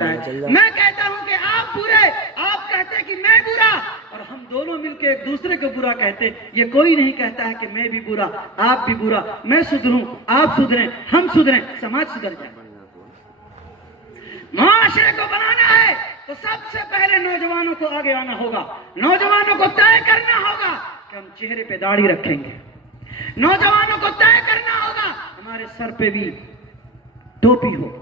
میں کہتا ہوں کہ آپ برے، آپ کہتے ہیں کہ میں برا، اور ہم دونوں مل کے ایک دوسرے کو برا کہتے. یہ کوئی نہیں کہتا ہے کہ میں بھی برا آپ بھی برا، میں سدھروں آپ سدھریں ہم سدھریں، سماج سدھر جائے. معاشرے کو بنانا ہے تو سب سے پہلے نوجوانوں کو آگے آنا ہوگا. نوجوانوں کو طے کرنا ہوگا کہ ہم چہرے پہ داڑھی رکھیں گے. نوجوانوں کو طے کرنا ہوگا ہمارے سر پہ بھی ٹوپی ہو.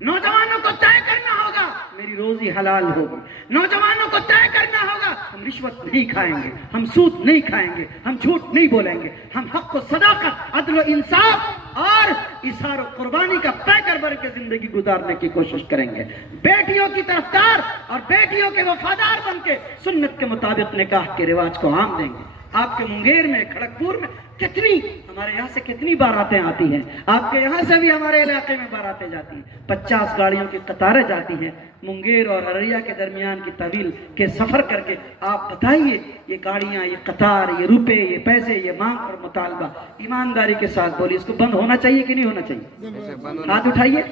نوجوانوں کو طے کرنا ہوگا میری روزی حلال ہوگی. نوجوانوں کو طے کرنا ہوگا ہم رشوت نہیں کھائیں گے، ہم سود نہیں کھائیں گے، ہم جھوٹ نہیں بولیں گے، ہم حق و صداقت، عدل و انصاف اور ایثار و قربانی کا پیکر بن کے زندگی گزارنے کی کوشش کریں گے. بیٹیوں کی طرفدار اور بیٹیوں کے وفادار بن کے سنت کے مطابق نکاح کے رواج کو عام دیں گے. آپ کے منگیر میں، کھڑگپور میں کتنی، ہمارے یہاں سے کتنی باراتیں آتی ہیں، آپ کے یہاں سے بھی ہمارے علاقے میں باراتیں جاتی ہیں. 50 گاڑیوں کی قطاریں جاتی ہیں منگیر اور ارریہ کے درمیان کی طویل کے سفر کر کے. آپ بتائیے یہ گاڑیاں، یہ قطار، یہ روپے، یہ پیسے، یہ مانگ اور مطالبہ، ایمانداری کے ساتھ بولی، اس کو بند ہونا چاہیے کہ نہیں ہونا چاہیے؟ ہاتھ اٹھائیے.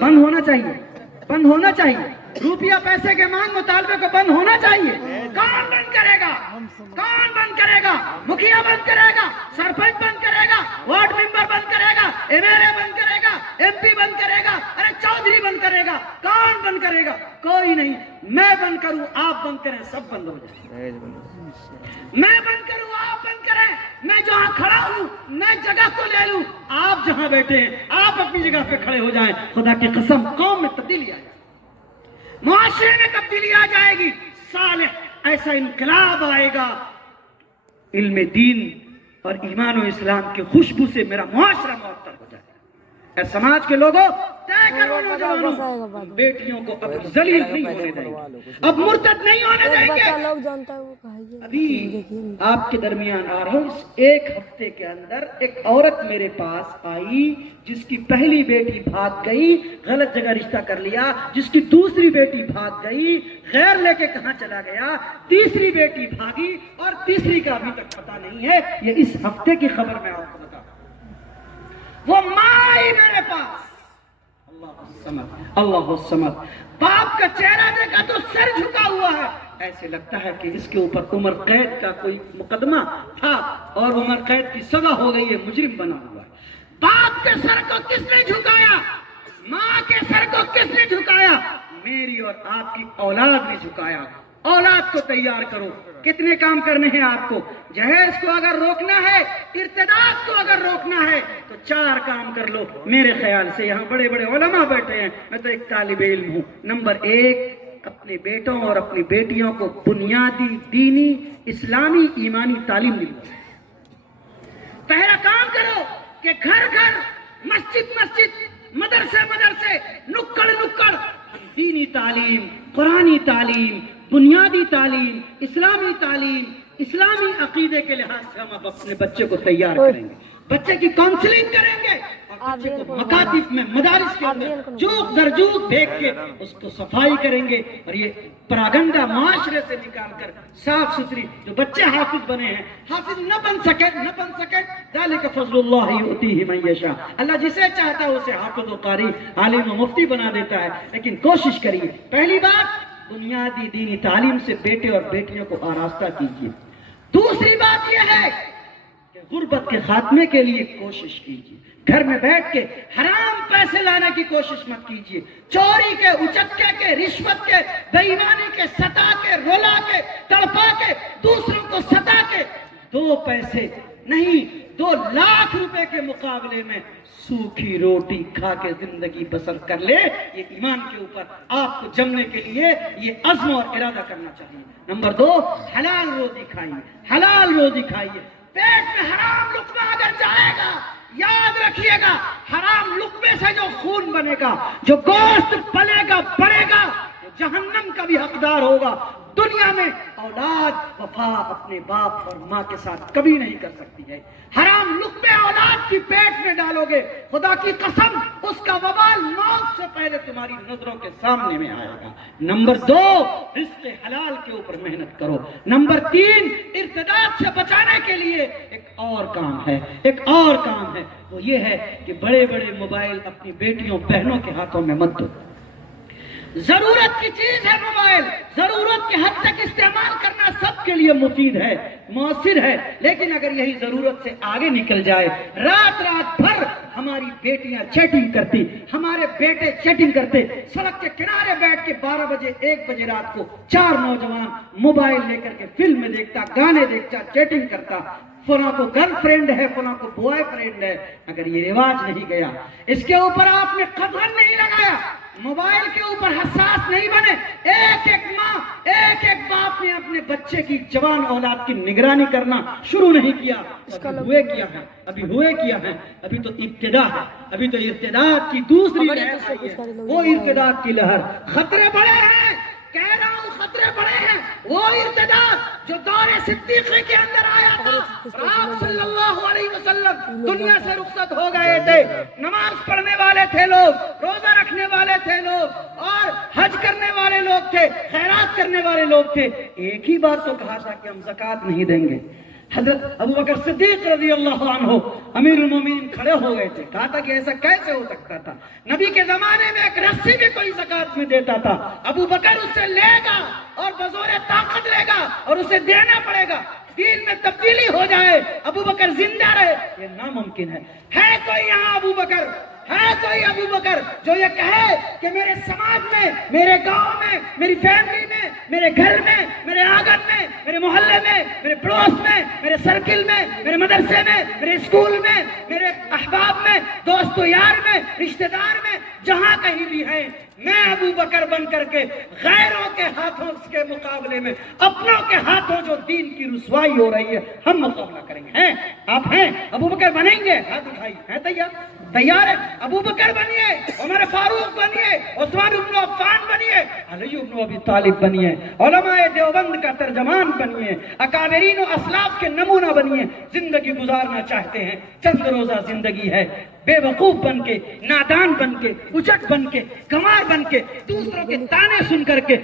بند ہونا چاہیے، بند ہونا چاہیے. روپیہ پیسے کے مانگ مطالبے کو بند ہونا چاہیے. کون بند کرے گا؟ کون بند کرے گا؟ مکھیا بند کرے گا، سرپنچ بند کرے گا، وارڈ ممبر بند کرے گا، ایم ایل اے بند کرے گا، ایم پی بند کرے گا، ارے چودھری بند کرے گا. کون بند کرے گا؟ کوئی نہیں. میں بند کروں، آپ بند کریں، سب بند ہو جائے. میں بند کروں، آپ بند کریں. میں جہاں کھڑا ہوں میں جگہ کو لے لوں، آپ جہاں بیٹھے ہیں آپ اپنی جگہ پہ کھڑے ہو جائیں. خدا کی قسم قوم میں تبدیلی آئے گی، معاشرے میں تبدیلی آ جائے گی. صالح ایسا انقلاب آئے گا، علم دین اور ایمان و اسلام کی خوشبو سے میرا معاشرہ معطر ہو جائے. اے سماج کے لوگوں، طے کرو نوجوانوں، بیٹیوں کو اب ذلیل نہیں ہونے دیں گے، اب مرتد نہیں ہونے دیں گے. ابھی آپ کے درمیان آ رہا ہوں، اس ایک ہفتے کے اندر ایک عورت میرے پاس آئی جس کی پہلی بیٹی بھاگ گئی، غلط جگہ رشتہ کر لیا، جس کی دوسری بیٹی بھاگ گئی، غیر لے کے کہاں چلا گیا، تیسری بیٹی بھاگی اور تیسری کا ابھی تک پتہ نہیں ہے. یہ اس ہفتے کی خبر میں آپ کو بتا. وہ ماں آئی میرے پاس، اللہ الصمد. باپ کا چہرہ دیکھا تو سر جھکا ہوا ہے، ایسے لگتا ہے کہ اس کے اوپر عمر قید کا کوئی مقدمہ تھا اور عمر قید کی سزا ہو گئی ہے، مجرم بنا ہوا ہے. باپ کے سر کو کس نے جھکایا؟ ماں کے سر کو کس نے جھکایا؟ میری اور آپ کی اولاد نے جھکایا. اولاد کو تیار کرو. کتنے کام کرنے ہیں آپ کو؟ جہیز کو اگر روکنا ہے، ارتداد کو اگر روکنا ہے تو 4 کام کر لو. میرے خیال سے یہاں بڑے بڑے علماء بیٹھے ہیں، میں تو ایک طالب علم ہوں. نمبر 1، اپنے بیٹوں اور اپنی بیٹیوں کو بنیادی دینی اسلامی ایمانی تعلیم دلواؤ. پہلا کام کرو کہ گھر گھر، مسجد مسجد، مدرسے مدرسے، نکڑ نکڑ دینی تعلیم، قرآنی تعلیم، بنیادی تعلیم، اسلامی تعلیم، اسلامی عقیدے کے لحاظ سے ہم اب اپنے بچے کو تیار کریں گے. بچے کی کاؤنسلنگ کریں گے اور بچے کو مکاتب میں، مدارس کے اندر جوک در جوک دیکھ کے اس کو صفائی کریں گے. اور یہ پراگندہ معاشرے سے نکال کر صاف ستھری، جو بچے حافظ بنے ہیں، حافظ نہ بن سکے ذالک فضل اللہ یؤتیہ من یشاء. اللہ جسے چاہتا ہے اسے حافظ و قاری، عالم و مفتی بنا دیتا ہے. لیکن کوشش کریے، پہلی بات بنیادی دینی تعلیم سے بیٹے اور بیٹیوں کو آراستہ کیجیے. دوسری بات یہ ہے کہ غربت کے خاتمے کے لیے کوشش کیجیے. گھر میں بیٹھ کے حرام پیسے لانے کی کوشش مت کیجیے. چوری کے، اچکے کے، رشوت کے، بے ایمانی کے، ستا کے، رولا کے، تڑپا کے، دوسروں کو ستا کے 2 پیسے نہیں 2 لاکھ روپے کے مقابلے میں سوکھی روٹی کھا کے زندگی بسر کر لے. یہ ایمان کے اوپر آپ کو جمنے کے لیے یہ عزم اور ارادہ کرنا چاہیے. نمبر 2، حلال روزی کھائیے، حلال روزی کھائیے. پیٹ میں حرام لقمہ اگر جائے گا، یاد رکھیے گا، حرام لقمے سے جو خون بنے گا، جو گوشت پلے گا بڑھے گا، وہ جہنم کا بھی حقدار ہوگا. دنیا میں اولاد وفا اپنے باپ اور ماں کے ساتھ کبھی نہیں کر سکتی ہے. حرام لقمے اولاد کی پیٹ میں ڈالو گے، خدا کی قسم اس کا وبال موت سے پہلے تمہاری نظروں کے سامنے میں آئے گا. نمبر 2، رزق حلال کے اوپر محنت کرو. نمبر 3، ارتداد سے بچانے کے لیے ایک اور کام ہے، وہ یہ ہے کہ بڑے بڑے موبائل اپنی بیٹیوں بہنوں کے ہاتھوں میں مت دو. ضرورت کی چیز ہے موبائل، ضرورت کی حد تک استعمال کرنا سب کے لیے مفید ہے، مؤثر ہے، لیکن اگر یہی ضرورت سے آگے نکل جائے، رات رات بھر ہماری بیٹیاں چیٹنگ کرتی، ہمارے بیٹے چیٹنگ کرتے، سڑک کے کنارے بیٹھ کے 12 بجے 1 بجے رات کو 4 نوجوان موبائل لے کر کے فلم دیکھتا، گانے دیکھتا، چیٹنگ کرتا، فلاں کو گرل فرینڈ ہے، فلاں کو بوائے فرینڈ ہے۔ اگر یہ رواج نہیں گیا، اس کے اوپر آپ نے قدر نہیں لگایا، موبائل کے اوپر حساس نہیں بنے، ایک ایک ماں، ایک ایک باپ نے اپنے بچے کی جوان اولاد کی نگرانی کرنا شروع نہیں کیا، ابھی ہوئے کیا ہے، ابھی تو ابتدا ہے، ابھی تو ارتداد کی دوسری لہر آئی ہے، وہ ارتداد کی لہر، خطرے بڑے ہیں، کہہ رہا ہوں خطرے بڑے ہیں، وہ ارتداد جو دور صدیقی کے اندر آیا تھا، آپ صلی اللہ علیہ وسلم دنیا سے رخصت ہو گئے تھے، نماز پڑھنے والے تھے لوگ، روزہ رکھنے والے تھے لوگ، اور حج کرنے والے لوگ تھے، خیرات کرنے والے لوگ تھے، ایک ہی بات تو کہا تھا کہ ہم زکوٰۃ نہیں دیں گے۔ حضرت ابو بکر صدیق رضی اللہ عنہ امیر المومنین کھڑے ہو گئے تھے، کہا تھا کہ ایسا کیسے ہو سکتا تھا، نبی کے زمانے میں ایک رسی بھی کوئی زکوٰۃ میں دیتا تھا، ابو بکر اس سے لے گا اور بزور طاقت لے گا اور اسے دینا پڑے گا، دین میں تبدیلی ہو جائے، ابو بکر زندہ رہے، یہ ناممکن ہے۔ ہے کوئی یہاں ابو بکر، ہے کوئی ابو بکر جو یہ کہے کہ میرے سماج میں، میرے گاؤں میں، میری فیملی میں، میرے گھر میں، میرے آنگن میں، میرے محلے میں، میرے پڑوس میں، میرے سرکل میں، میرے مدرسے میں، میرے اسکول میں، میرے احباب میں، دوست و یار میں، رشتہ دار میں، جہاں کہیں بھی ہے، میں ابو بکر بن کر کے غیروں کے ہاتھوں کے مقابلے میں اپنوں کے ہاتھوں جو دین کی رسوائی ہو رہی ہے ہم مقابلہ کریں گے۔ ہیں آپ ہیں ابو بکر بنیں گے؟ ہاتھ اٹھائیے، ہیں تیار ہے؟ ابو بکر بنیے، عمر فاروق بنیے، عثمان بن عفان بنیے، علی بن ابی طالب بنیے، علماء دیوبند کا ترجمان بنیے، اکابرین و اسلاف کے نمونہ بنیے۔ زندگی گزارنا چاہتے ہیں، چند روزہ زندگی ہے، بے وقوف بن کے، نادان بن کے، اچک بن کے، گنوار بن کے، دوسروں کے تانے سن کر کے